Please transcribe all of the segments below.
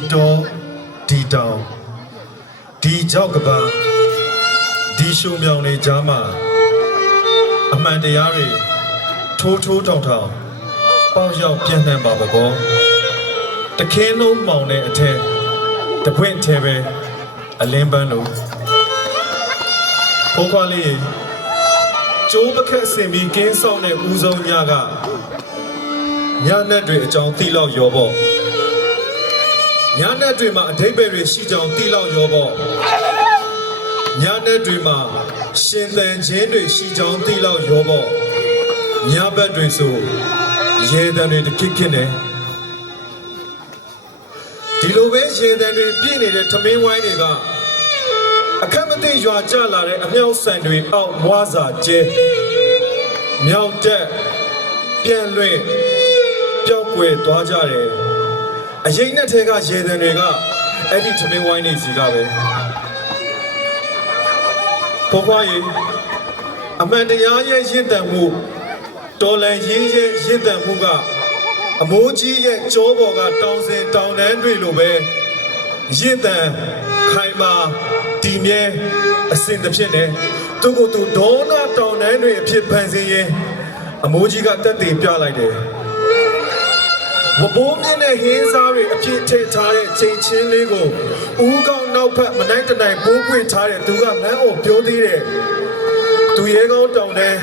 多地道地脚个吧，地修苗的家嘛，阿曼的伢人抽抽ထောထော包要变难爸爸哥，ตะเคนလုံးမောင်တဲ့အထက်တပွင့်ထဲပဲအလင်းပန်းလို့ဘိုးခွားလေးကျိုးပခက်စင်ပြီးကင်းဆောင်တဲ့ဦးဆုံးညကညနဲ့တွေအကြောင်းသိလောက်ရောပေါ့ညနဲ့တွေမှာအဓိပ္ပာယ်တွေရှိကြောင်းသိလောက်ရောပေါ့ညနဲ့တွေမှာရှင်သန်ခြင်းတွေရှိကြောင်းသိလောက်ရောပေါ့ညဘက်တွေဆိုရေတံတွေတစ်ခစ်ခစ်နေဒီလိုပဲရေတံတွေပြည့်နေတဲ့ထမင်းဝိုင်းတွေကအခက်မသိရွာကျလာတဲ့အမြောက်ဆန်တွေအောက်ဝါစာကျဲမြောက်တက်ပြန်လွင့်ပျောက်ကွယ်သွားကြတယ်အရင်နဲ့ထဲကရေတံတွေကအဲ့ဒီထမင်းဝိုင်းတွေစီကပဲဘိုးဘွားကြီးအမှန်တရားရဲ့ရင့်တန်မှုတော်လန်ရေးရဲ့ရင့်တန်မှုကအမိုးကြီးရဲ့ကြောပေါ်ကတောင်စင်တောင်တန်းတွေလိုပဲရင့်တန်ခိုင်မာတည်မြဲအစဉ်တစ်ဖြစ်နေသူ့ကိုယ်သူဒေါနာတောင်တန်းတွေအဖြစ်ဖန်ဆင်းရင်အမိုးကြီးကတက်တည်ပြလိုက်တယ်ဝဘိုးမြင့်တဲ့ဟင်းစားတွေအဖြစ်ထည့်ထားတဲ့ချိန်ချင်းလေးကိုဦးကောင်းနောက်ဖက်မနိုင်တနိုင်ပိုးပွင့်ထားတဲ့သူကလမ်းအောင်ပြောသေးတယ်သူရဲကောင်းတောင်တန်း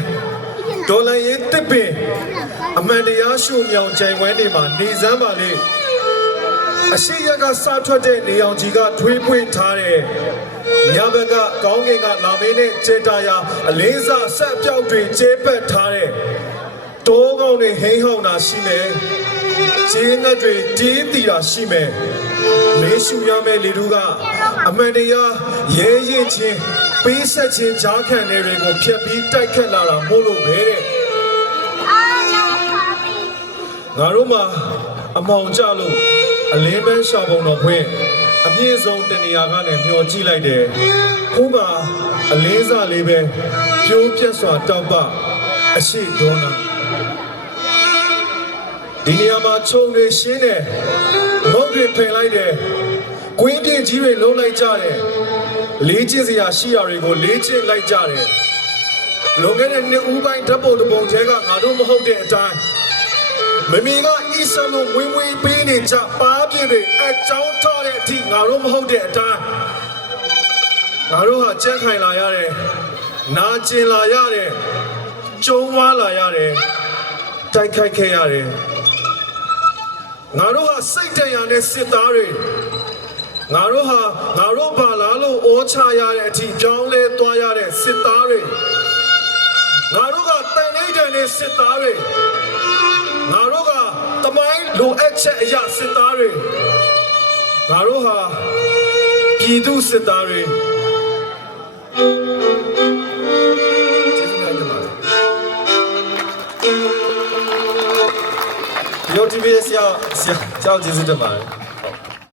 ဒေါ်လာရေးတစ်ပင်အမှန်တရားရှုမြောင်ကြိုင်ဝဲနေမှာနေစမ်းပါလေအရှိရကစားထွက်တဲ့နေအောင်ကြီးကထွေးပွင့်ထားတဲ့ညဘက်ကကောင်းကင်ကလာမင်းနဲ့ကျေတာယာအလင်းစားဆက်ပြောက်တွေကျဲပတ်ထားတဲ့တောကောင်းတွေဟိန်းဟောင်းတာရှိမယ်ကျင်းငတ်တွေတင်းတီတာရှိမယ်လေးရှူရမယ့်လေတို့ကအမှန်တရားရဲရင်ချင်းပေးဆက်ခြင်းကြားခံတဲ့တွေကိုဖျက်ပြီးတိုက်ခတ်လာတာမို့လို့ပဲတဲ့ငါတို့မှာအမောင်ကြလို့အလင်းပန်းရှာပုံတော်ဖွင့်အပြည့်ဆုံးတနေရာကနေမျောကြည့်လိုက်တယ်ဟိုးမှာအလင်းစားလေးပဲပြိုးပြက်စွာတောက်ပအရှိဒေါနာဒီနေရာမှာခြုံတွေရှင်းတယ်ငုတ်တွေဖင်လိုက်တယ်ကွင်းပြင်းကြီးတွေလုံးလိုက်ကြတယ်လေးကျစ်စရာရှိရာတွေကိုလေးကျစ်လိုက်ကြတယ်လုံခဲ့တဲ့နှစ်ဦးပိုင်းဓာတ်ပုံတစ်ပုံထဲကငါတို့မဟုတ်တဲ့အတိုင်းမမီကအီဆာလိုဝင်းဝင်းပေးနေကြပါပြည့်တွေအကြောင်းထားတဲ့အထိငါတို့မဟုတ်တဲ့အတိုင်းငါတို့ဟာကြက်ခိုင်လာရတယ်နာကျင်လာရတယ်ကျုံးဝါလာရတယ်တိုက်ခိုက်ခဲ့ရတယ်ငါတို့ဟာစိတ်တရားနဲ့စစ်သားတွေငါတို့ပါလာလို့ဩချရတဲ့အထိကြောင်းလဲသွားရတဲ့စစ်သားတွေငါတို့ကတိုင်နေတဲ့စစ်သားတွေငါတို့ကတမိုင်းလိုအပ်ချက်အရာစစ်သားတွေငါတို့ဟာပြည်သူစစ်သားတွေကျေးဇူးများတင်ပါတယ်ရုပ် TV ဆရာကျေးဇူးတင်ပါတယ်